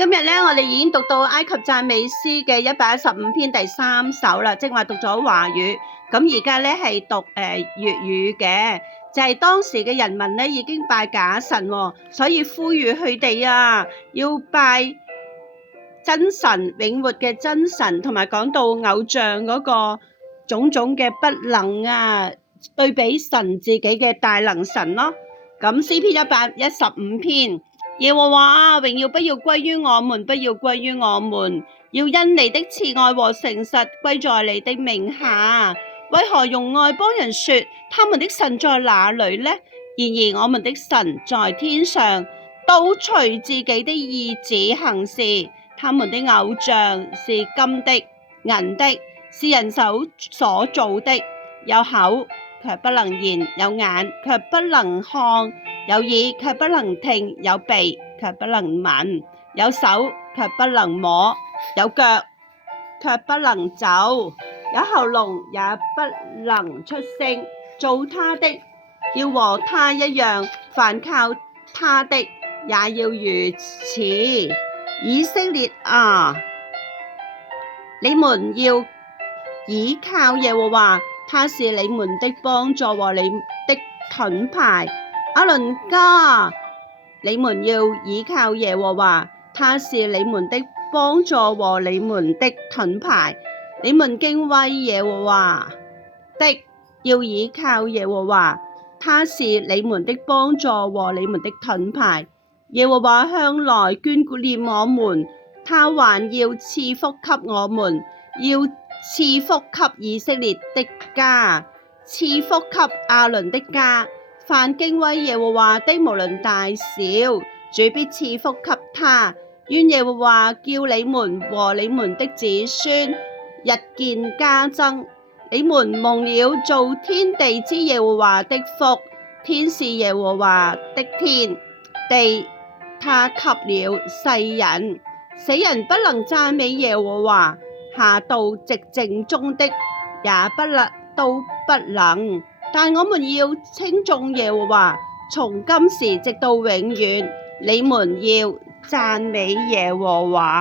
今日咧，我哋已經讀到埃及讚美詩嘅115篇第3首啦，即係話讀咗華語，咁而家咧係讀粵語嘅，就係當時嘅人民咧已經拜假神喎，所以呼籲佢哋啊要拜真神，永活嘅真神，同埋講到偶像嗰個種種嘅不能啊，對比神自己嘅大能神咯。咁詩篇115篇。耶和華啊，榮耀不要歸於我們，不要歸於我們，要因你的慈愛和誠實歸在你的名下。為何用外邦人說他們的神在哪裏呢？然而我們的神在天上，都隨自己的意旨行事。他們的偶像是金的、銀的，是人手所造的，有口卻不能言，有眼卻不能看，有耳卻不能聽，有鼻卻不能聞，有手卻不能摸，有腳卻不能走，有喉嚨也不能出聲。造他的要和他一樣，凡靠他的也要如此。以色列啊，你們要倚靠耶和華，他是你們的幫助和你的盾牌。亞倫家，你們要倚靠耶和華，他是你們的幫助和你們的盾牌。你們敬畏耶和華的，要倚靠耶和華，他是你們的幫助和你們的盾牌。耶和華向來眷念我們，他還要賜福給我們，要賜福給以色列的家，賜福給亞倫的家。凡敬畏耶和華的，無論大小，主必賜福給他。願耶和華叫你們和你們的子孫日漸加增。你們蒙了造天地之耶和華的福，天是耶和華的天，地他給了世人。死人不能讚美耶和華，下到寂靜中的都不能。但我們要稱頌耶和華，從今時直到永遠。你們要讚美耶和華。